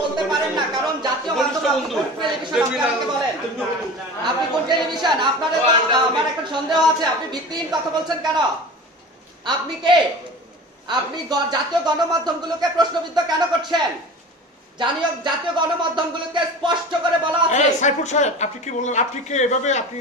বলতে পারেন না, কারণ জাতীয় মাধ্যম টেলিভিশন আপনাকে বলেন। আপনি কোন টেলিভিশন? আপনাদের আমার এখন সন্দেহ আছে, আপনি ভিত্তিহীন কথা বলছেন কেন? আপনি কে? আপনি জাতীয় গণমাধ্যমগুলোকে প্রশ্নবিদ্ধ কেন করছেন? জাতীয় গণমাধ্যমগুলোকে স্পষ্ট করে বলা আছে। সাইফুল সাহেব, আপনি কি বললেন? আপনি কে এভাবে আপনি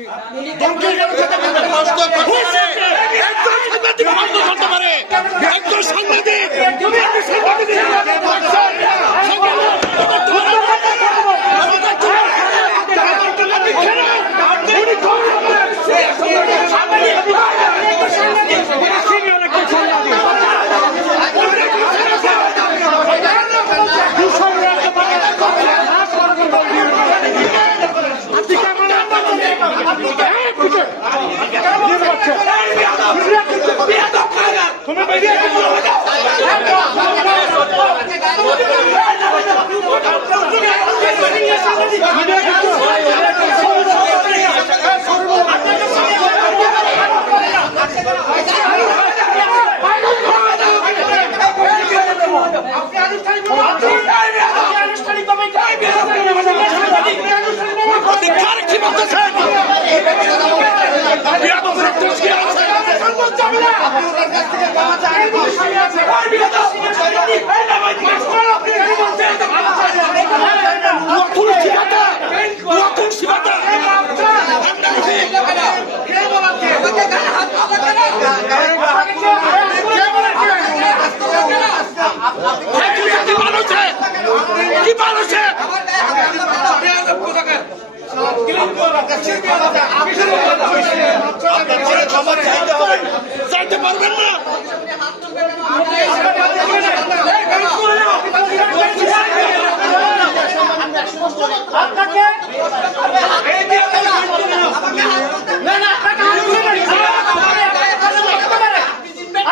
যাইতে পারবেন না।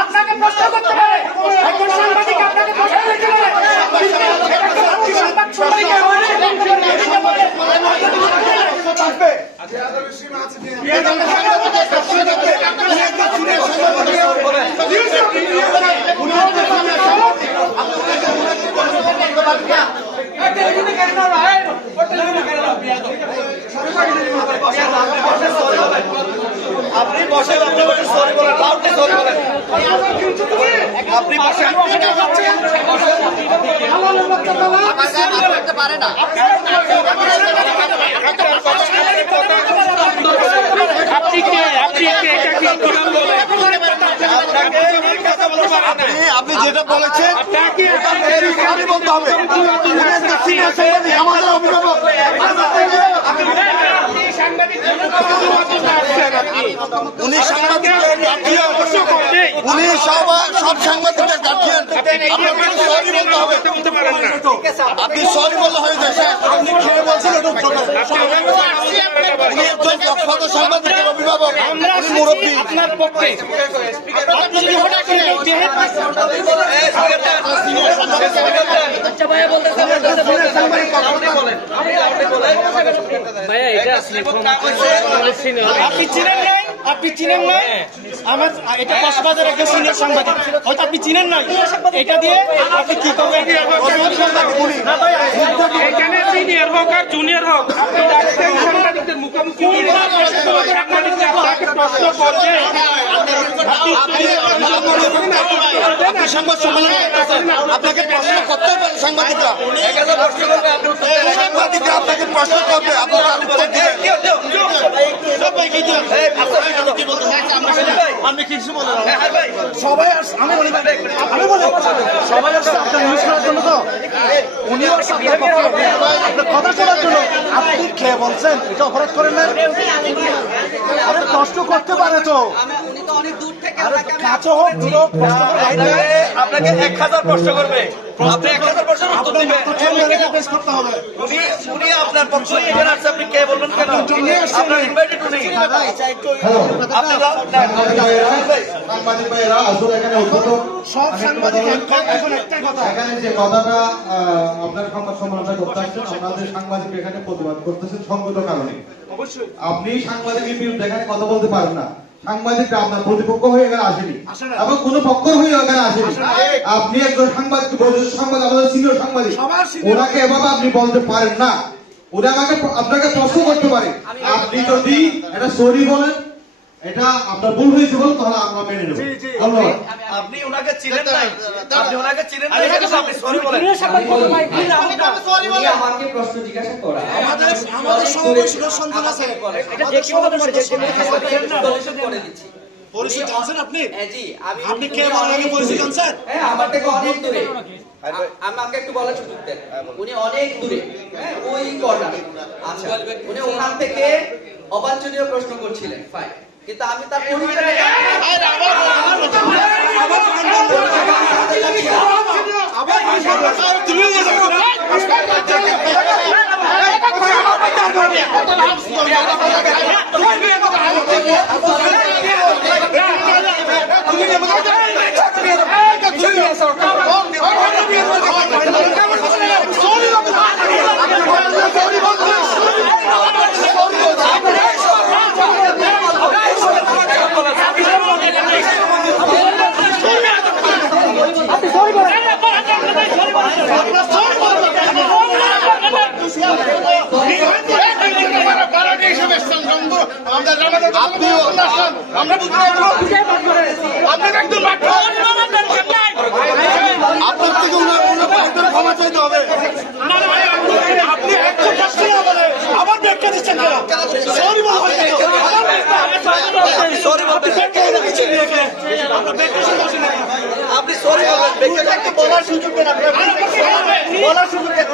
আপনাকে প্রশ্ন করতে হবে। একজন সাংবাদিক আপনাকে প্রশ্ন করতে হবে। আপনি বসে সরি বলেন, সরি বলেন, আপনি বসে করতে পারে না। আপনি যেটা বলেছেন আপনি বলতে হবে। আমাদের অভিভাবক উনি সাংবাদিক, উনি সব সাংবাদিকদের গার্জিয়ান। আপনাকে সরি বলতে হবে। আপনি সরি বললে হয়ে যায়। আপনি খেয়ে বলছেন ওটা উত্তর করেন। উনি একজন দক্ষ সাংবাদিকের অভিভাবক, উনি মুরব্বী। আপনার পক্ষে আপনি চিনেন নাই? আপনি চিনেন নাই? আমার এটা কক্সবাজার একজন সিনিয়র সাংবাদিক, হয়তো আপনি চিনেন নাই। এটা দিয়ে আপনি কি করবেন? এখানে সিনিয়র হোক আর জুনিয়র হোক, সাংবাদিকদের মুখোমুখি সাংবাদিকদের আপনাকে প্রশ্ন করবে। আপনি সংবাদ সম্মেলনে আপনাকে প্রশ্ন করতে পারেন। সাংবাদিকরা সাংবাদিকরা আপনাকে প্রশ্ন করবে, আপনার উত্তর দিবেন। আপনি কিছু বলেন। সবাই আমি বলি সবাই আসছে আপনার নিউজ করার জন্য, তো উনিও আসছে আপনার পক্ষে আপনার কথা শোনার জন্য। আপনি খেয়ে বলছেন এটা অপরাধ করেন না? আরে প্রশ্ন করতে পারে তো, কাছে হোক দূর হোক, আপনাকে 1000 প্রশ্ন করবে। আপনি 1000 প্রশ্নের উত্তর দিবেন। করতে হবে। উনি আপনার পক্ষই এখানে আসছে, আপনি কে বলবেন কেন? আপনার ইনভাইটেড উনি। সাংবাদিক ভাইরা আসলে এখানে সব সাংবাদিক এখন একটাই কথা, এখানে যে কথাটা আপনার সংবাদ সম্মেলনটা করতে আসছেন, আপনাদের সাংবাদিক এখানে প্রতিবাদ করতেছেন সঙ্গত কারণে। অবশ্যই আপনি সাংবাদিকের বিরুদ্ধে এখানে কথা বলতে পারেন না। সাংবাদিকরা আপনার প্রতিপক্ষ হয়ে এখানে আসেনি এবং কোন পক্ষ হয়ে এখানে আসেনি। আপনি একজন সাংবাদিক, বয়োজ্যেষ্ঠ সাংবাদিক, আমাদের সিনিয়র সাংবাদিক, ওনাকে এভাবে আপনি বলতে পারেন না। ওরা আপনাকে প্রশ্ন করতে পারে, আপনি যদি এটা সরি বলেন, এটা আপনার ভুল হয়েছে বলে, তাহলে আমরা মেনে নেব। ধন্যবাদ। আপনি ওনাকে চিনেন নাই, আপনি ওনাকে চিনেন নাই, আপনি সরি বলেন। উনি আমাকে প্রশ্ন জিজ্ঞাসা করা, আমাদের সমাবেশের সন্তান আছে, এটা যে কেউ হতে পারে, যে কেউ করে দিচ্ছি। পরিচয় জানছেন আপনি? হ্যাঁ জি, আপনি কে আমার আগে পরিচয় জানছেন? হ্যাঁ, আমার থেকে অনেক দূরে। আমাকে একটু বলার সুযোগ দেন। উনি অনেক দূরে, হ্যাঁ, ওই কর্নার। আচ্ছা, উনি ওখান থেকে অবাঞ্ছনীয় প্রশ্ন করছিলেন, ফাইন, কিন্তু আমি তার পরিচয় আপনার থেকে ক্ষমা চাইতে হবে। আপনি একটা প্রশ্ন বলে আবার ব্যাখ্যা দিচ্ছেন কেন? সরি বলবেন, সরি বলবেন, আপনি সরি বলবেন, ব্যাখ্যাটা বলার সুযোগ দেন, বলার সুযোগ দেন,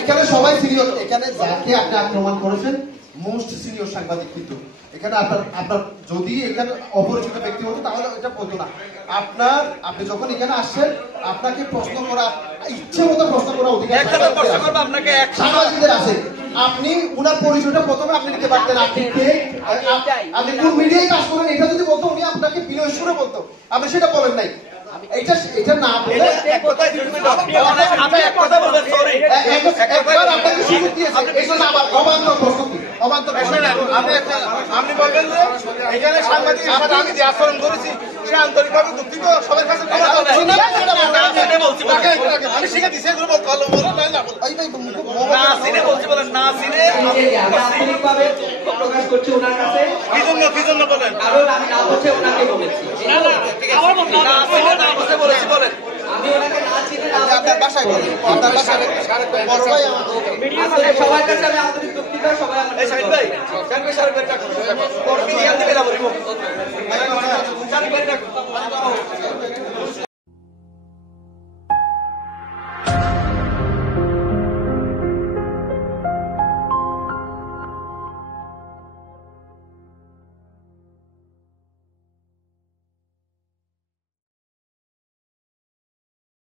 এখানে সবাই সিনিয়র, এখানে যাকে আপনি আক্রমণ করেছেন মোস্ট সিনিয়র সাংবাদিক, কিন্তু এখানে আপনার যদি এখানে অপরিচিত ব্যক্তি হতো তাহলে এটা বলতো না। আপনি যখন এখানে আসছেন, আপনাকে প্রশ্ন করা, ইচ্ছে মতো প্রশ্ন করা অধিকার সাংবাদিকদের আছে। আপনি উনার পরিচয়টা প্রথমে আপনি নিতে পারতেন, আপনি কে, আপনি কোন মিডিয়ায় কাজ করেন, এটা যদি বলতো উনি আপনাকে বিনয় সুরে বলতো, আপনি সেটা বলেন নাই। এটা না বলে একবার আপনাকে সুযোগ দিয়েছে, এই জন্য আবার অবান্তর প্রশ্ন কি, অবান্তর আপনি বলবেন যে এখানে সাংবাদিকের সাথে আমি যে আচরণ করেছি সে আন্তরিকভাবে দুঃখিত, সবার কাছে আমি শিখে দিচ্ছি, এগুলো বলতে ভালো বলো না আন্তরিকভাবে প্রকাশ করছি ওনার কাছে। কি জন্য বলেন? কারণ আমি না বলছে ওনাকে বলেছি, আমি ওনাকে না চিনে না আপনার বাসায় বলেন, আপনার বাসায় আসলে সবার কাছে আমি আন্তরিক দুঃখিত। সবাই আমার এই সাইড ভাই, সাইড ভাই কর্মী ইয়ান দিবে না বলিব।